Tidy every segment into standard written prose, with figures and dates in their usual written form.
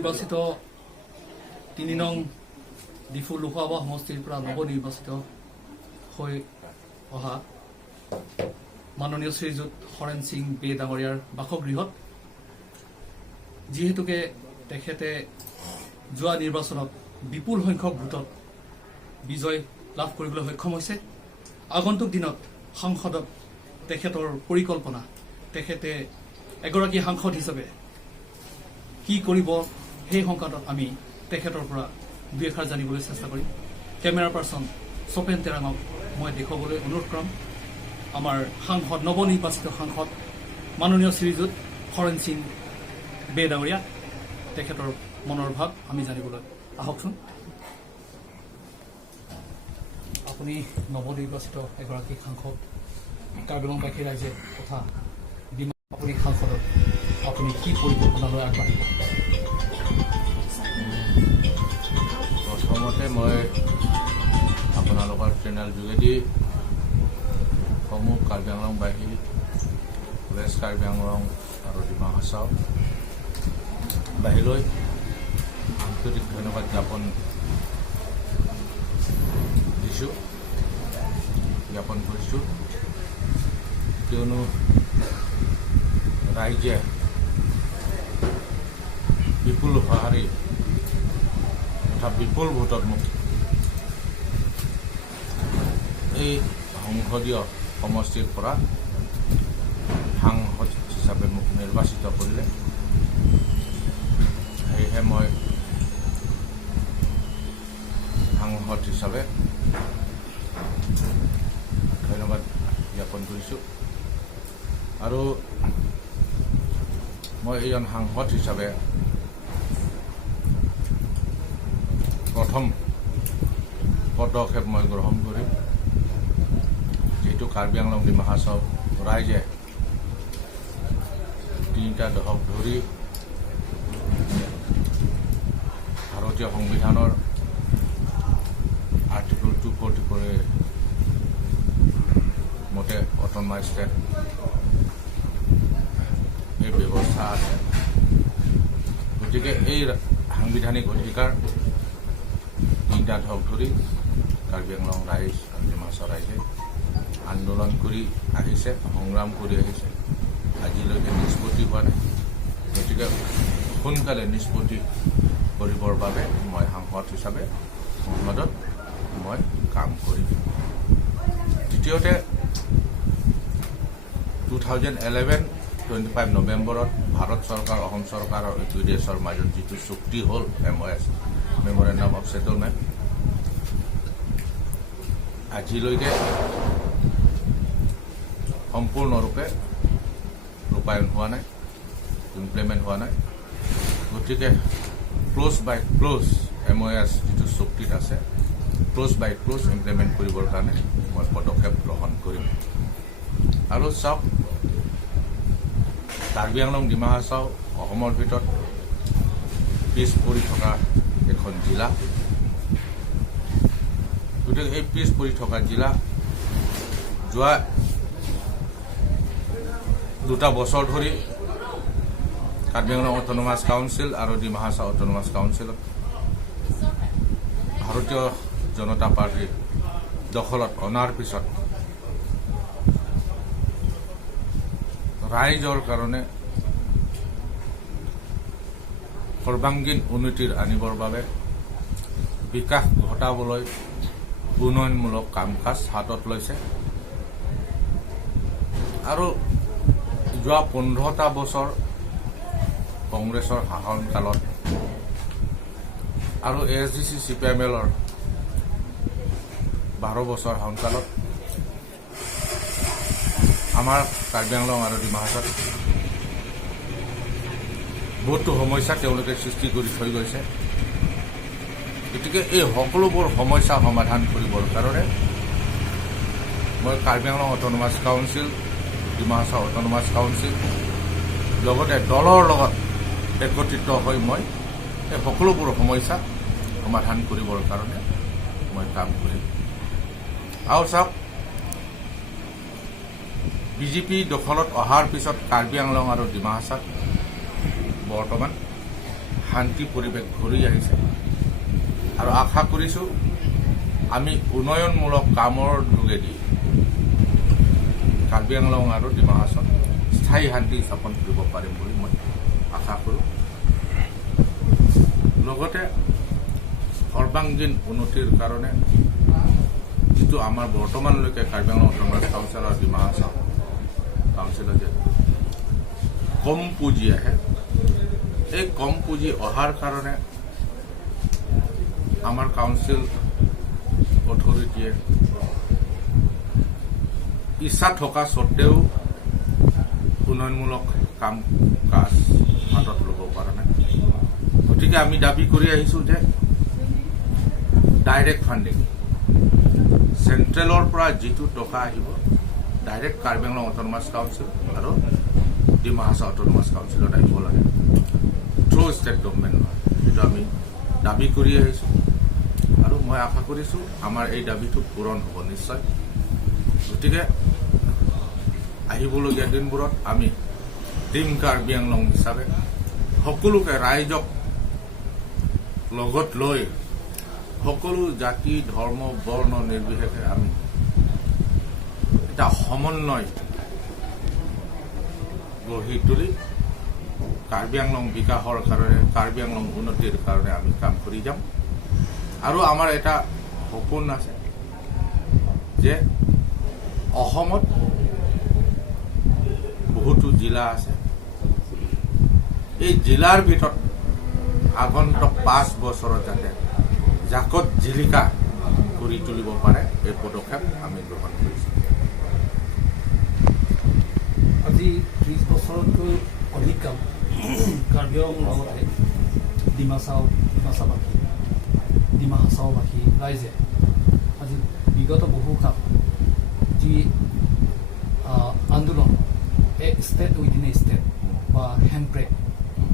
নৱনিৰ্বাচিত ৩ নং ডিফু লোকসভা সমষ্টিৰ পৰা নৱনিৰ্বাচিত হৈ অহা মাননীয় শ্ৰীযুত হৰেণ সিং বে ডাঙৰীয়াৰ বাসগৃহত যিহেতুকে তেখেতে যোৱা নিৰ্বাচনত বিপুল সংখ্যক ভোটত বিজয় লাভ কৰিবলৈ সক্ষম হৈছে। আগন্তুক দিনত সংসদত তেখেতৰ পৰিকল্পনা, তেখেতে এগৰাকী সাংসদ হিচাপে কি কৰিব সেই সংক্ৰান্তত আমি তেখেতৰ পৰা দুই এষাৰ জানিবলৈ চেষ্টা কৰিম। কেমেৰা পাৰ্চন স্বপেন তেৰাঙক মই দেখুৱাবলৈ অনুৰোধ কৰিম। আমাৰ সাংসদ, নৱনিৰ্বাচিত সাংসদ মাননীয় শ্ৰীযুত হৰেণ সিং বে ডাঙৰীয়া, তেখেতৰ মনৰ ভাৱ আমি জানিবলৈ আহকচোন। আপুনি নৱনিৰ্বাচিত এগৰাকী সাংসদ, কাৰ্বি আংলংবাসী ৰাইজে কথা আপুনি সাংসদত আপুনি কি পৰিকল্পনালৈ আগবাঢ়িব? প্ৰথমতে মই আপোনালোকৰ চেনেল যোগেদি সমূহ কাৰ্বি আংলংবাসী, ৱেষ্ট কাৰ্বি আংলং আৰু ডিমা হাছাও বাহিৰলৈ আন্তৰিক ধন্যবাদ জ্ঞাপন কৰিছোঁ, কিয়নো ৰাইজে বিপুল সঁহাৰি তথা বিপুল ভোটত মোক এই সংসদীয় সমষ্টিৰ পৰা সাংসদ হিচাপে মোক নিৰ্বাচিত কৰিলে। সেয়েহে মই সাংসদ হিচাপে ধন্যবাদ জ্ঞাপন কৰিছোঁ। আৰু মই এজন সাংসদ হিচাপে প্ৰথম পদক্ষেপ মই গ্ৰহণ কৰিম, যিহেতু কাৰ্বি আংলং ডিমা হাছাও ৰাইজে 3টা দশক ধৰি ভাৰতীয় সংবিধানৰ আৰ্টিকল 244 মতে অট'নমাছ ষ্টেট এই ব্যৱস্থা আছে। গতিকে এই সাংবিধানিক অধিকাৰ 3টা দশক ধৰি কাৰ্বি আংলং ৰাইজ আৰু ডিমা হাছাও ৰাইজে আন্দোলন কৰি আহিছে, সংগ্ৰাম কৰি আহিছে। আজিলৈকে নিষ্পত্তি হোৱা নাই। গতিকে সোনকালে নিষ্পত্তি কৰিবৰ বাবে মই সাংসদ হিচাপে সংসদত মই কাম কৰিম। দ্বিতীয়তে 2011 নৱেম্বৰত ভাৰত চৰকাৰ, অসম চৰকাৰ আৰু দুই দেশৰ মাজত যিটো চুক্তি হ'ল MOS, মেমৰেণ্ডাম অফ ছেটেলমেণ্ট, আজিলৈকে সম্পূৰ্ণৰূপে ৰূপায়ণ হোৱা নাই, ইমপ্লিমেণ্ট হোৱা নাই। গতিকে ক্লজ বাই ক্লজ MOS যিটো চুক্তিত আছে, ক্লজ বাই ক্লজ ইমপ্লিমেণ্ট কৰিবৰ কাৰণে মই পদক্ষেপ গ্ৰহণ কৰিম। আৰু চাওক, কাৰ্বি আংলং ডিমা হাছাও অসমৰ ভিতৰত পিছ পৰি থকা এখন জিলা। গতিকে এই পিছ পৰি থকা জিলা যোৱা 2টা বছৰ ধৰি কাৰ্বি আংলং অট'নমাছ কাউন্সিল আৰু ডিমা হাছাও অট'নমাছ কাউন্সিলত ভাৰতীয় জনতা পাৰ্টী দখলত অনাৰ পিছত ৰাইজৰ কাৰণে সৰ্বাংগীন উন্নতিৰ আনিবৰ বাবে, বিকাশ ঘটাবলৈ উন্নয়নমূলক কাম কাজ হাতত লৈছে। আৰু যোৱা 15টা বছৰ কংগ্ৰেছৰ শাসনকালত আৰু ASDC CPIMLৰ 12 বছৰ শাসনকালত আমাৰ কাৰ্বি আংলং আৰু ডিমা হাছাওত বহুতো সমস্যা তেওঁলোকে সৃষ্টি কৰি থৈ গৈছে। গতিকে এই সকলোবোৰ সমস্যা সমাধান কৰিবৰ কাৰণে মই Karbi Anglong autonomous council, Dima Hasao autonomous council লগতে দলৰ লগত একত্ৰিত হৈ মই এই সকলোবোৰ সমস্যা সমাধান কৰিবৰ কাৰণে মই কাম কৰিম। আৰু চাওক, বিজেপি দখলত অহাৰ পিছত কাৰ্বি আংলং আৰু ডিমা হাছাওত বৰ্তমান শান্তি পৰিৱেশ ঘূৰি আহিছে আৰু আশা কৰিছোঁ আমি উন্নয়নমূলক কামৰ যোগেদি কাৰ্বি আংলং আৰু ডিমা হাছাওত স্থায়ী শান্তি স্থাপন কৰিব পাৰিম বুলি মই আশা কৰোঁ। লগতে সৰ্বাংগীন উন্নতিৰ কাৰণে যিটো আমাৰ বৰ্তমানলৈকে কাৰ্বি আংলং অট'নমাছ কাউন্সিল আৰু ডিমা হাছাও কাউন্সিলত যে কম পুঁজি আহে, এই কম পুঁজি অহাৰ কাৰণে আমাৰ কাউন্সিল অথৰিটিয়ে ইচ্ছা থকা স্বত্বেও উন্নয়নমূলক কাম কাজ হাতত ল'ব পৰা নাই। গতিকে আমি দাবী কৰি আহিছোঁ যে ডাইৰেক্ট ফাণ্ডিং চেণ্ট্ৰেলৰ পৰা যিটো টকা আহিব direct Karbi Anglong autonomous council আৰু ডিমা হাছাও অট'নমাছ কাউন্সিলত আহিব লাগে, থ্ৰু ষ্টেট গভৰ্ণমেণ্ট নহয়। সেইটো আমি দাবী কৰি আহিছোঁ আৰু মই আশা কৰিছোঁ আমাৰ এই দাবীটো পূৰণ হ'ব নিশ্চয়। গতিকে আহিবলগীয়া দিনবোৰত আমি টিম কাৰ্বি আংলং হিচাপে সকলোকে ৰাইজক লগত লৈ সকলো জাতি ধৰ্ম বৰ্ণ নিৰ্বিশেষে আমি এটা সমন্বয় গঢ়ি তুলি কাৰ্বি আংলং বিকাশৰ কাৰণে কাৰ্বি আংলং উন্নতিৰ কাৰণে আমি কাম কৰি যাম। আৰু আমাৰ এটা সপোন আছে যে অসমত বহুতো জিলা আছে, এই জিলাৰ ভিতৰত আগন্তুক 5 বছৰত যাতে জাকত জিলিকা কৰি তুলিব পাৰে এই পদক্ষেপ আমি গ্ৰহণ কৰিছোঁ। আজি 30 বছৰতকৈ অধিক কাল কাৰ্বি আংলং লগতে ডিমা হাছাওবাসী ৰাইজে আজি বিগত বহু কাল যি আন্দোলন ষ্টেট উইদিন এ ষ্টেট বা হেণ্ডব্ৰেক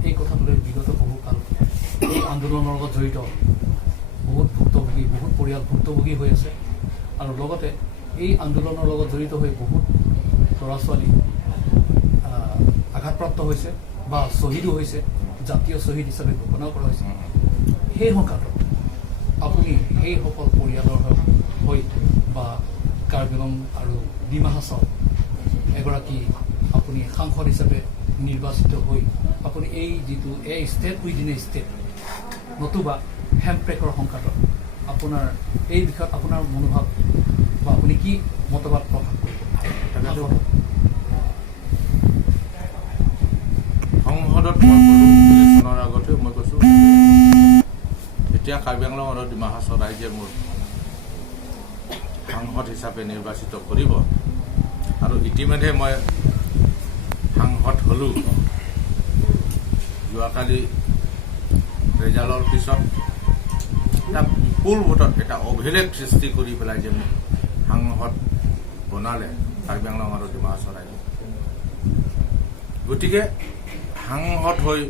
এই কথাটোলৈ বিগত বহু কাল এই আন্দোলনৰ লগত জড়িত বহুত ভুক্তভোগী বহুত পৰিয়াল ভুক্তভোগী হৈ আছে আৰু লগতে এই আন্দোলনৰ লগত জড়িত হৈ বহুত ল'ৰা ছোৱালী আঘাতপ্ৰাপ্ত হৈছে বা শ্বহীদো হৈছে, জাতীয় শ্বহীদ হিচাপে ঘোষণাও কৰা হৈছে। সেই সংক্ৰান্তত আপুনি সেইসকল পৰিয়ালৰ হৈ বা কাৰ্বি আংলং আৰু ডিমা হাছাও এগৰাকী আপুনি সাংসদ হিচাপে নিৰ্বাচিত হৈ আপুনি এই যিটো এই ষ্টেট উইদিন এ ষ্টেট নতুবা হেণ্ডব্ৰেকৰ সংক্ৰান্তত আপোনাৰ এই বিষয়ত আপোনাৰ মনোভাৱ বা আপুনি কি মতবাদ প্ৰকাশ কৰিব? সংসদত মই ক'লোঁ ইলেকশ্যনৰ আগতে মই কৈছোঁ এতিয়া কাৰ্বি আংলং আৰু ডিমা হাছাও ৰাইজে মোৰ সাংসদ হিচাপে নিৰ্বাচিত কৰিব আৰু ইতিমধ্যে মই সাংসদ হ'লোঁ। যোৱাকালি ৰেজাল্টৰ পিছত এটা বিপুল ভোটত এটা অভিলেখ সৃষ্টি কৰি পেলাই যে সাংসদ বনালে কাৰ্বি আংলং আৰু ডিমা হাছাও ৰাইজে। গতিকে সাংসদ হৈ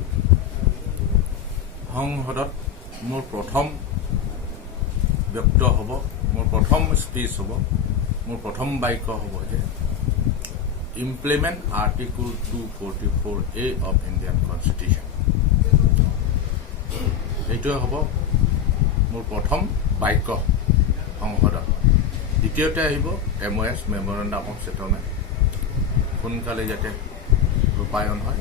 সংসদত মোৰ প্ৰথম ব্যক্ত হ'ব, মোৰ প্ৰথম স্পীচ হ'ব, মোৰ প্ৰথম বাক্য হ'ব যে implement article 244A of Indian constitution. এইটোৱে হ'ব মোৰ প্ৰথম বাক্য সংসদত। দ্বিতীয়তে আহিব MOS মেমৰেণ্ডাম অফ ছেটেলমেণ্ট, সোনকালে যাতে ৰূপায়ণ হয়।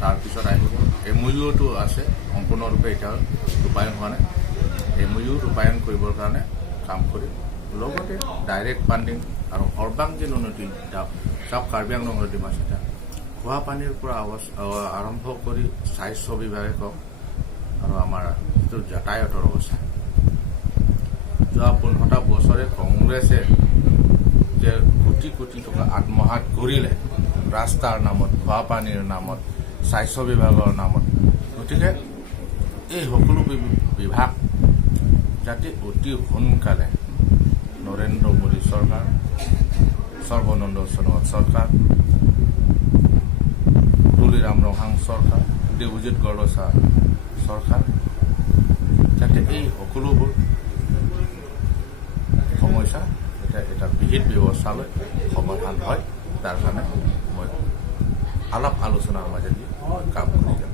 তাৰপিছত আহিব MOUটো আছে, সম্পূৰ্ণৰূপে এতিয়া ৰূপায়ণ হোৱা নাই। MOU ৰূপায়ণ কৰিবৰ কাৰণে কাম কৰিম। লগতে ডাইৰেক্ট ফাণ্ডিং আৰু সৰ্বাংগীন উন্নতি চাওক কাৰ্বি আংলং আৰু ডিমা হাছাও খোৱা পানীৰ পৰা আৰম্ভ কৰি স্বাস্থ্য বিভাগে কওক আৰু আমাৰ যিটো যাতায়াতৰ অৱস্থা যোৱা 15টা বছৰে কংগ্ৰেছে যে কোটি কোটি টকা আত্মসাৎ কৰিলে ৰাস্তাৰ নামত, খোৱা পানীৰ নামত, স্বাস্থ্য বিভাগৰ নামত। গতিকে এই সকলো বিভাগ যাতে অতি সোনকালে নৰেন্দ্ৰ মোদী চৰকাৰ, সৰ্বানন্দ সোণোৱাল চৰকাৰ, তুলিৰাম ৰহাং চৰকাৰ, দেৱজিৎ গড়ছা চৰকাৰ যাতে এই সকলোবোৰ সমস্যা এটা বিহিত ব্যৱস্থালৈ সমাধান হয়, তাৰ কাৰণে মই আলাপ আলোচনাৰ মাজেদি কাম কৰি যাম।